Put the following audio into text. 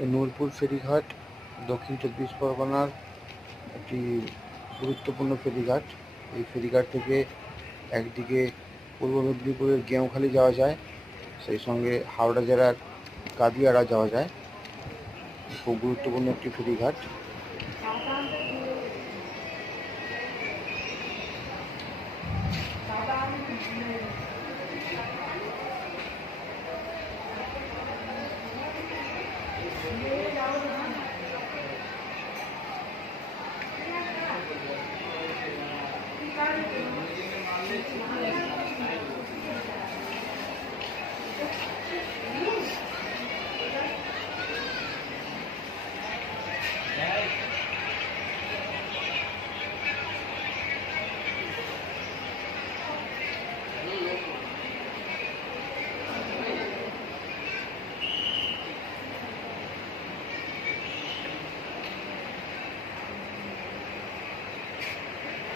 এই নূরপুর ফেরিঘাট দক্ষিণ চব্বিশ পরগনার একটি গুরুত্বপূর্ণ ফেরিঘাট। এই ফেরিঘাট থেকে একদিকে পূর্ব মেদিনীপুরের গেঁওখালি যাওয়া যায়, সেই সঙ্গে হাওড়া জেলার গাদিয়াড়া যাওয়া যায়। খুব গুরুত্বপূর্ণ একটি ফেরিঘাট।